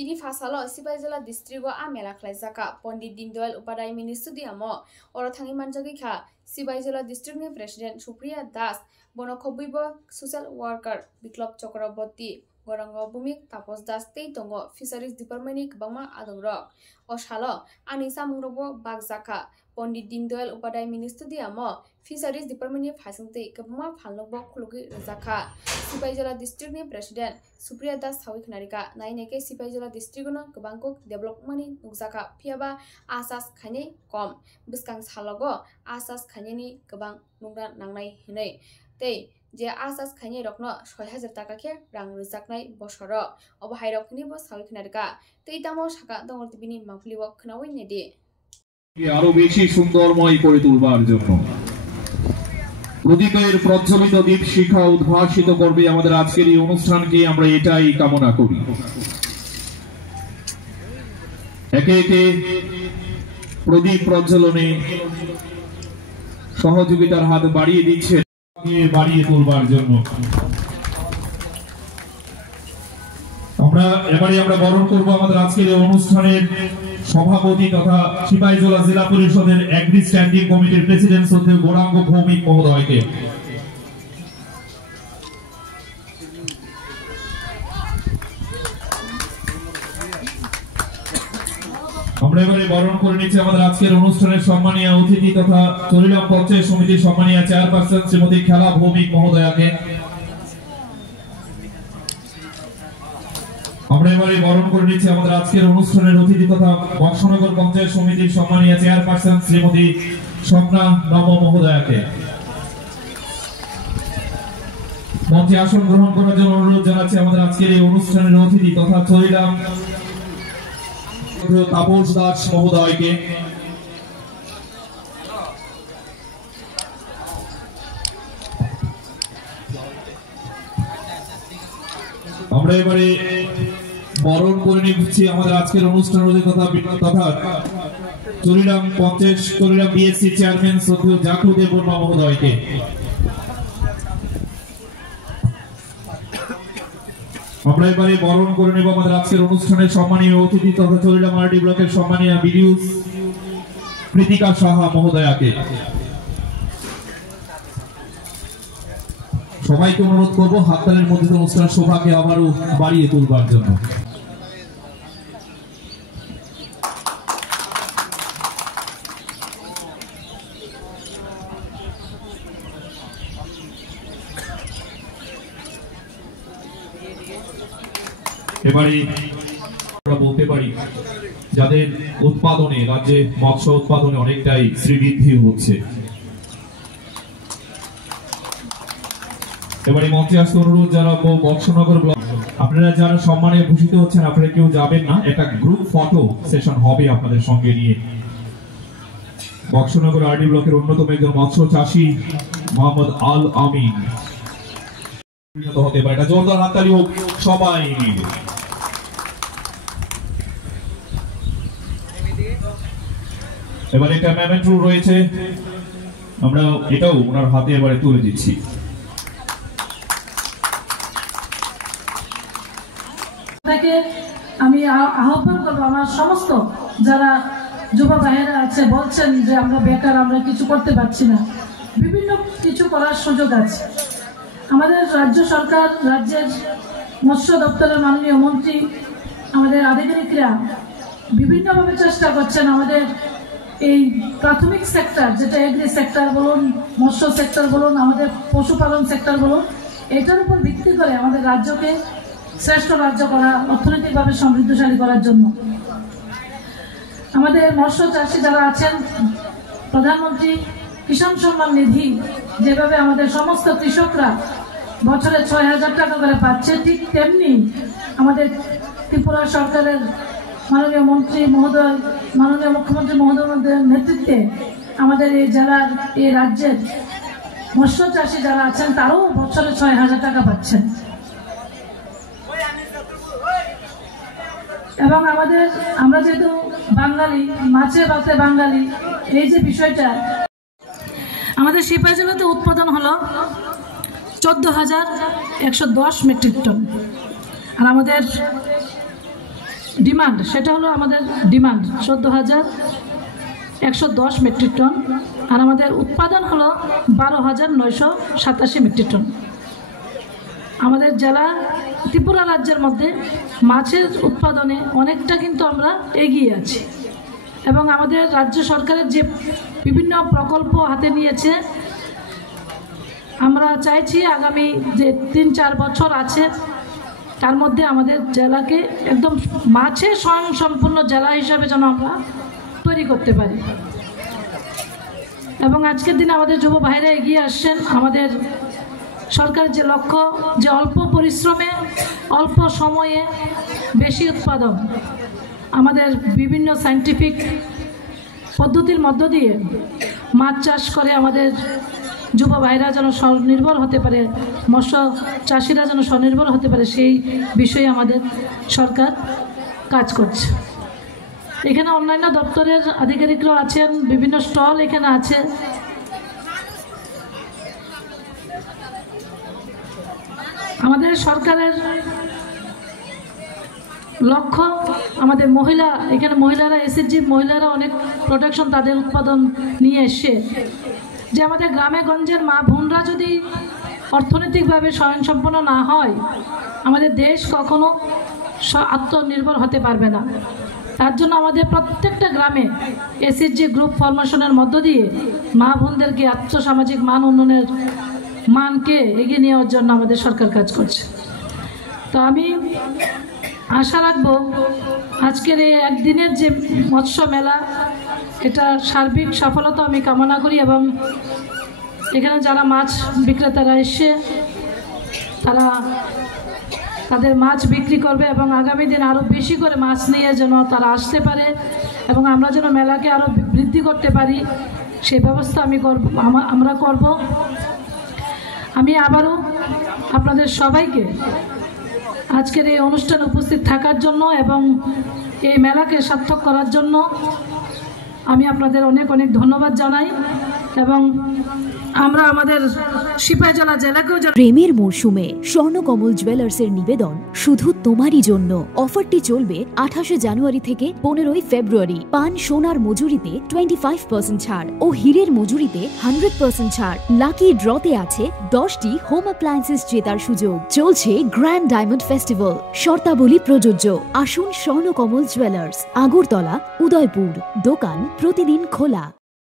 Pini fasalo Sibai Jila District a mela khlaisaka Pandit Dindayal Upadhyay Mini Stadium Orothangi manjagi kha Sibai Jila District ni President Supriya Das Bonokhobbibo Social Worker Biplop Chakraborty Gorango Bumik Tapos Das tei tongo Fisheries Department ni kwbangma adongrok o salo ani samungrobo bagjaka Pandit Dindayal Upadhyay Mini Stadium Fisheries Department ni phaisingtei kwbangma phalnokbo khulugi rwjaka Sibai Jila District ni President Supriya Das sawi khnarika naineke Sibai Jila District no kwbangko development ni nugjaka phiaba asas khainai kom bwskang salogo asas khainai ni kwbang nungna nangnai hinai tei je asas khainai rokno 6000 টাকা khe rang rwjaknai bosoro obo hairokni bo sawi khnarika tei tamo saka dongor tibini mangflibo khnawi nedi আরো বেশি সুন্দরময় করে তুলবার জন্য প্রদীপের প্রজ্বলিত দীপ শিখা উদ্ভাসিত করবে আমাদের আজকের এই অনুষ্ঠানকে আমরা এটাই কামনা করি একে একে প্রদীপ প্রজ্বলনে সহযোগিতার হাত বাড়িয়ে দিচ্ছে বাড়িয়ে তুলবার জন্য আমরা বরণ করব আমাদের আজকের এই অনুষ্ঠানের সভাপতি তথা সিপাহীজলা জেলা পরিষদের এগ্রি স্ট্যান্ডিং কমিটির প্রেসিডেন্ট শ্রদ্ধেয় গৌরাঙ্গ ভৌমিক মহোদয়কে আমরা এবারে বরণ করে নিচ্ছি আমাদের আজকের অনুষ্ঠানের সম্মানীয় অতিথি তথা চরিলাম পঞ্চায়েত সমিতির সম্মানীয় চেয়ারপারসন শ্রীমতী খেলা ভৌমিক মহোদয়াকে আমরা এবারে বরণ করে নিচ্ছি আমাদের আজকের অনুষ্ঠানের অতিথি তথা বক্সনগর পঞ্চায়েত সমিতির সম্মানীয় চেয়ারপারসন শ্রীমতী স্বপ্না নব মহোদয়াকে মঞ্চে আসন গ্রহণ করার জন্য অনুরোধ জানাচ্ছি আমাদের আজকের এই অনুষ্ঠানের অতিথি তথা চরিলাম তাপস দাস মহোদয়কে আমরা এবারে বরণ করে নিচ্ছি আমাদের আজকের অনুষ্ঠানের তথা চরিলাম পঞ্চায়েত চরিলাম বিএসসি চেয়ারম্যান শ্রদ্ধেয় জাকু দেববর্মা মহোদয়কে আমরা এবারে বরণ করে নেব আমাদের আজকের অনুষ্ঠানের সম্মানীয় অতিথি তথা চরিলাম আরডি ব্লকের সম্মানীয় বিডিও কৃতিকা সাহা মহোদয়াকে সবাইকে অনুরোধ করবো হাততালির মধ্যে অনুষ্ঠান শোভাকে আবারও বাড়িয়ে তুলবার জন্য এবারে আমরা বলতে পারি যাদের উৎপাদনে রাজ্যে মৎস্য উৎপাদনে অনেকটাই শ্রীবৃদ্ধি হচ্ছে এবারে মঞ্চে আসতে অনুরোধ জানাবো বক্সনগর ব্লক আপনারা যারা সম্মানে ভূষিত হচ্ছেন আপনারা কেউ যাবেন না একটা গ্রুপ ফটো সেশন হবে আপনাদের সঙ্গে নিয়ে বক্সনগর আরডি ব্লকের অন্যতম একজন মৎস্য চাষী মোহাম্মদ আল আমিন হতে পারে এটা জোরদার হাততালি হোক সবাই মিলে এবারে একটা মেমেন্টো রয়েছে আমরা এটাও ওনার হাতে এবারে তুলে দিচ্ছি আমি আহ্বান করবো আমার সমস্ত যারা যুবা ভাইয়েরা আছে বলছেন যে আমরা বেকার আমরা কিছু করতে পারছি না বিভিন্ন কিছু করার সুযোগ আছে আমাদের রাজ্য সরকার রাজ্যের মৎস্য দপ্তরের মাননীয় মন্ত্রী আমাদের আধিকারিকরা বিভিন্নভাবে চেষ্টা করছেন আমাদের এই প্রাথমিক সেক্টর যেটা এগ্রি সেক্টর বলুন মৎস্য সেক্টর বলুন আমাদের পশুপালন সেক্টর বলুন এটার উপর ভিত্তি করে আমাদের রাজ্যকে শ্রেষ্ঠ রাজ্য করা অর্থনৈতিকভাবে সমৃদ্ধশালী করার জন্য আমাদের মৎস্য চাষী যারা আছেন প্রধানমন্ত্রী কিষাণ সম্মান নিধি যেভাবে আমাদের সমস্ত কৃষকরা বছরে 6000 টাকা করে পাচ্ছে ঠিক তেমনি আমাদের ত্রিপুরা সরকারের মাননীয় মন্ত্রী মহোদয় মাননীয় মুখ্যমন্ত্রী মহোদয়ের নেতৃত্বে আমাদের এই জেলার এই রাজ্যের মৎস্য চাষী যারা আছেন তারাও বছরে 6000 টাকা পাচ্ছেন এবং আমরা যেহেতু বাঙালি মাছে ভাতে বাঙালি এই যে বিষয়টা আমাদের সিপাহী জেলাতে উৎপাদন হলো 14,110 মেট্রিক টন আর আমাদের ডিমান্ড, সেটা হলো আমাদের ডিমান্ড 14,110 মেট্রিক টন, আর আমাদের উৎপাদন হলো 12,987 মেট্রিক টন। আমাদের জেলা ত্রিপুরা রাজ্যের মধ্যে মাছের উৎপাদনে অনেকটা কিন্তু আমরা এগিয়ে আছি, এবং আমাদের রাজ্য সরকারের যে বিভিন্ন প্রকল্প হাতে নিয়েছে, আমরা চাইছি আগামী যে 3-4 বছর আছে তার মধ্যে আমাদের জেলাকে একদম মাছে স্বয়ংসম্পূর্ণ জেলা হিসাবে যেন আমরা তৈরি করতে পারি। এবং আজকের দিনে আমাদের যুব ভাইরা এগিয়ে আসছেন। আমাদের সরকারের যে লক্ষ্য, যে অল্প পরিশ্রমে অল্প সময়ে বেশি উৎপাদন, আমাদের বিভিন্ন সায়েন্টিফিক পদ্ধতির মধ্য দিয়ে মাছ চাষ করে আমাদের যুব ভাইরা যেন স্বনির্ভর হতে পারে, মৎস্য চাষিরা যেন স্বনির্ভর হতে পারে, সেই বিষয়ে আমাদের সরকার কাজ করছে। এখানে অন্যান্য দপ্তরের আধিকারিকরাও আছেন, বিভিন্ন স্টল এখানে আছে। আমাদের সরকারের লক্ষ্য, আমাদের মহিলা, এখানে মহিলারা এসএসজি মহিলারা অনেক প্রোডাকশন তাদের উৎপাদন নিয়ে এসে, যে আমাদের গ্রামে গঞ্জের মা বোনরা যদি অর্থনৈতিকভাবে স্বয়ংসম্পন্ন না হয়, আমাদের দেশ কখনো আত্মনির্ভর হতে পারবে না। তার জন্য আমাদের প্রত্যেকটা গ্রামে এসএসজি গ্রুপ ফরমেশনের মধ্য দিয়ে মা বোনদেরকে আর্থসামাজিক মান উন্নয়নের মানকে এগিয়ে নেওয়ার জন্য আমাদের সরকার কাজ করছে। তো আমি আশা রাখবো আজকের এই একদিনের যে মৎস্য মেলা, এটা সার্বিক সফলতা আমি কামনা করি, এবং এখানে যারা মাছ বিক্রেতারা এসে তারা তাদের মাছ বিক্রি করবে, এবং আগামী দিন আরও বেশি করে মাছ নিয়ে যেন তারা আসতে পারে, এবং আমরা যেন মেলাকে আরও বৃদ্ধি করতে পারি, সেই ব্যবস্থা আমরা করব। আমি আবারও আপনাদের সবাইকে আজকের এই অনুষ্ঠানে উপস্থিত থাকার জন্য এবং এই মেলাকে সার্থক করার জন্য আমি আপনাদের অনেক অনেক ধন্যবাদ জানাই, এবং আমরা আমাদের সিপাহীজলা জেলাকেও প্রেমের মরশুমে স্বর্ণকমল জুয়েলার্সের নিবেদন শুধু তোমারই জন্য। অফারটি চলবে 28 জানুয়ারি থেকে 15 ফেব্রুয়ারি। পান সোনার মজুরিতে 25% ছাড় ও হীরের মজুরিতে 100% ছাড়। লাকি ড্রতে আছে 10টি হোম অ্যাপ্লায়েন্সেস জেতার সুযোগ। চলছে গ্র্যান্ড ডায়মন্ড ফেস্টিভ্যাল, শর্তাবলী প্রযোজ্য। আসুন স্বর্ণকমল জুয়েলার্স, আগরতলা, উদয়পুর। দোকান প্রতিদিন খোলা।